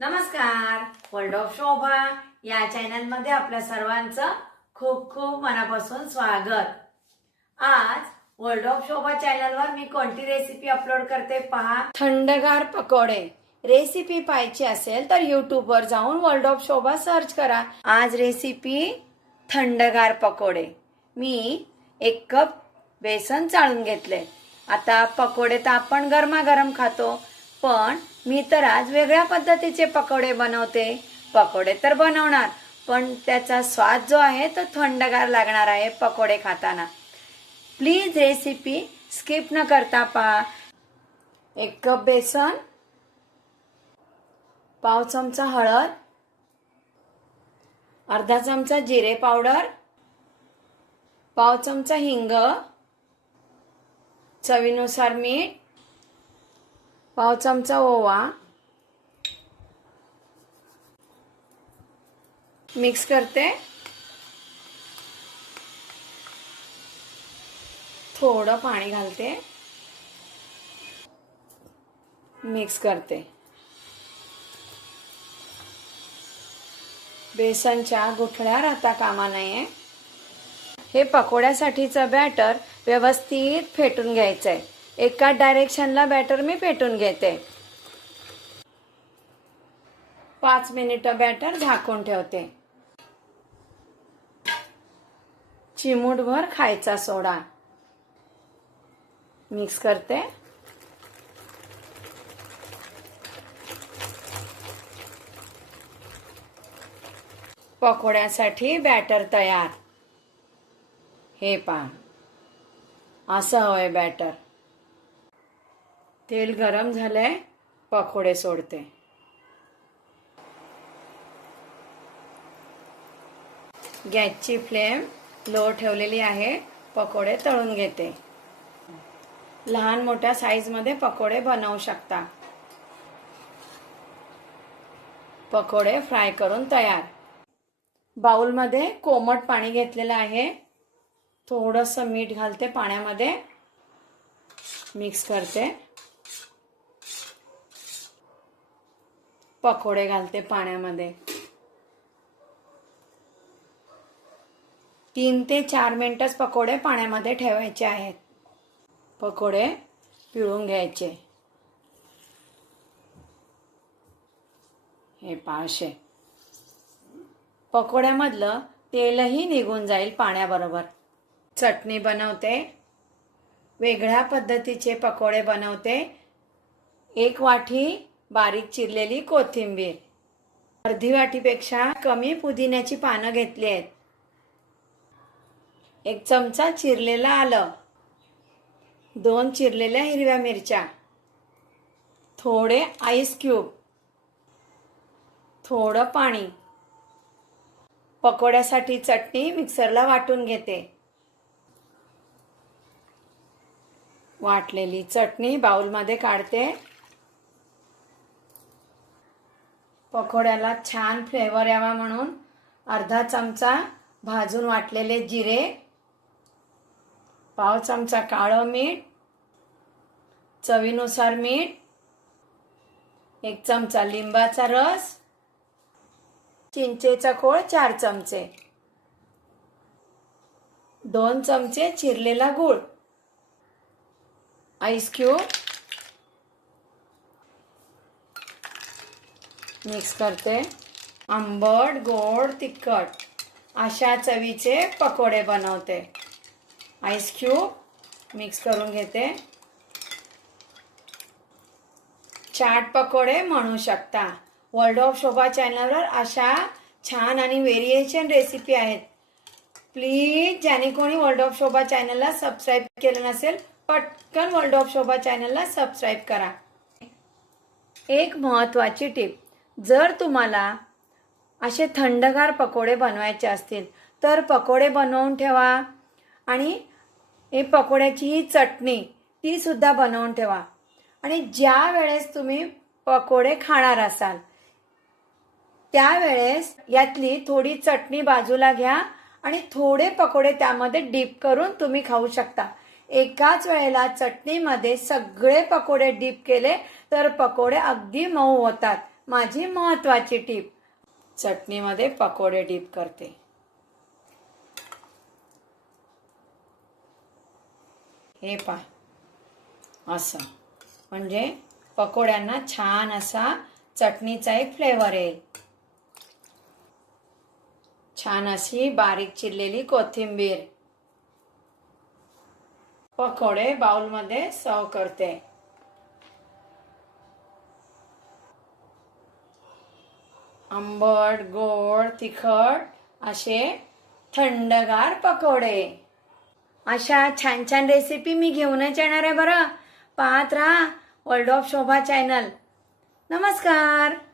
नमस्कार. World of शोभा या channel मध्ये आपल्या सर्वांचं खूप खूप मनापासून स्वागत. आज वर्ल्ड ऑफ शोभा चॅनलवर मी कोणती रेसिपी अपलोड करते पहा. थंडगार पकोडे. रेसिपी पाहायची असेल तर YouTube वर जाऊन वर्ल्ड ऑफ शोभा सर्च करा. आज रेसिपी थंडगार पकोडे. मी 1 कप बेसन चाळून घेतले. आता पकोडे तर आपण गरमागरम खातो, पण मी तर आज वेगळ्या पद्धतीचे पकोडे बनवते. पकोडे तर बनवणार, पण त्याचा स्वाद जो आहे तो थंडगार लागणार आहे पकोडे खाताना. प्लीज रेसिपी स्किप न करता पहा. 1 कप बेसन, पाव चमचा हळद, अर्धा चमचा जिरे पावडर, पाव चमचा हिंग, चवीनुसार मीठ, पाव चमचा ओवा. मिक्स करते. थोडं पाणी घालते. मिक्स करते. बेसनच्या गुठळ्या राहता कामा नये. हे पकोड्यासाठीचं बॅटर व्यवस्थित फेटून घ्यायचंय. एका डायरेक्शनला बॅटर मी फेटून घेते. 5 मिनिटं बॅटर झाकून ठेवते. चिमूटभर खायचा सोडा मिक्स करते. पकोड्यासाठी बॅटर तयार. हे पहा, असं हवंय बॅटर. तेल गरम झालंय. पकोडे सोडते. गॅसची फ्लेम लो ठेवलेली आहे. पकोडे तळून घेते. लहान मोठ्या साईज मध्ये पकोडे बनवू शकता. पकोडे फ्राय करून तयार. बाउल मध्ये कोमट पाणी घेतलेलं आहे. थोडंसं मीठ घालते पाण्यामध्ये. मिक्स करते. पकोडे घालते पाण्यामध्ये. 3 ते 4 मिनिटच पकोडे पाण्यामध्ये ठेवायचे आहेत. पकोडे पिळून घ्यायचे. हे पाशे. पकोड्यामधलं तेलही निघून जाईल पाण्याबरोबर. चटणी बनवते. वेगळ्या पद्धतीचे पकोडे बनवते. 1 वाटी बारीक चिरलेली कोथिंबीर, अर्धी वाटीपेक्षा कमी पुदिन्याची पानं घेतली आहेत. 1 चमचा चिरलेलं आलं, 2 चिरलेल्या हिरव्या मिरच्या, थोडे आईस क्यूब, थोडं पाणी. पकोड्यासाठी चटणी मिक्सरला वाटून घेते. वाटलेली चटणी बाउलमध्ये काढते. पकोड्याला छान फ्लेवर यावा म्हणून अर्धा चमचा भाजून वाटलेले जिरे, पाव चमचा काळं मीठ, चवीनुसार मीठ, 1 चमचा लिंबाचा रस, चिंचेचा खोळ 4 चमचे, 2 चमचे चिरलेला गूळ, आईस क्यूब. मिक्स करते. आंबट, गोड, तिखट अशा चवीचे पकोडे बनवते. आईस क्यूब मिक्स करून घेते. चाट पकोडे म्हणू शकता. वर्ल्ड ऑफ शोभा चॅनलवर अशा छान आणि व्हेरिएशन रेसिपी आहेत. प्लीज ज्याने कोणी वर्ल्ड ऑफ शोभा चॅनलला सबस्क्राईब केलं नसेल, पटकन वर्ल्ड ऑफ शोभा चॅनलला सबस्क्राईब करा. एक महत्त्वाची टिप, जर तुम्हाला असे थंडगार पकोडे बनवायचे असतील तर पकोडे बनवून ठेवा आणि हे पकोड्याची ही चटणी ती सुद्धा बनवून ठेवा. आणि ज्या वेळेस तुम्ही पकोडे खाणार असाल त्यावेळेस यातली थोडी चटणी बाजूला घ्या आणि थोडे पकोडे त्यामध्ये डीप करून तुम्ही खाऊ शकता. एकाच वेळेला चटणीमध्ये सगळे पकोडे डीप केले तर पकोडे अगदी मऊ होतात. माझी महत्वाची टीप, चटणीमध्ये पकोडे डीप करते. हे पहा, असं म्हणजे पकोड्यांना छान असा चटणीचा एक फ्लेवर येईल. छान अशी बारीक चिरलेली कोथिंबीर. पकोडे बाउलमध्ये सर्व करते. आंबट, गोड, तिखट असे थंडगार पकोडे. अशा छान छान रेसिपी मी घेऊनच येणार आहे बरं. पाहत राहा वर्ल्ड ऑफ शोभा चॅनल. नमस्कार.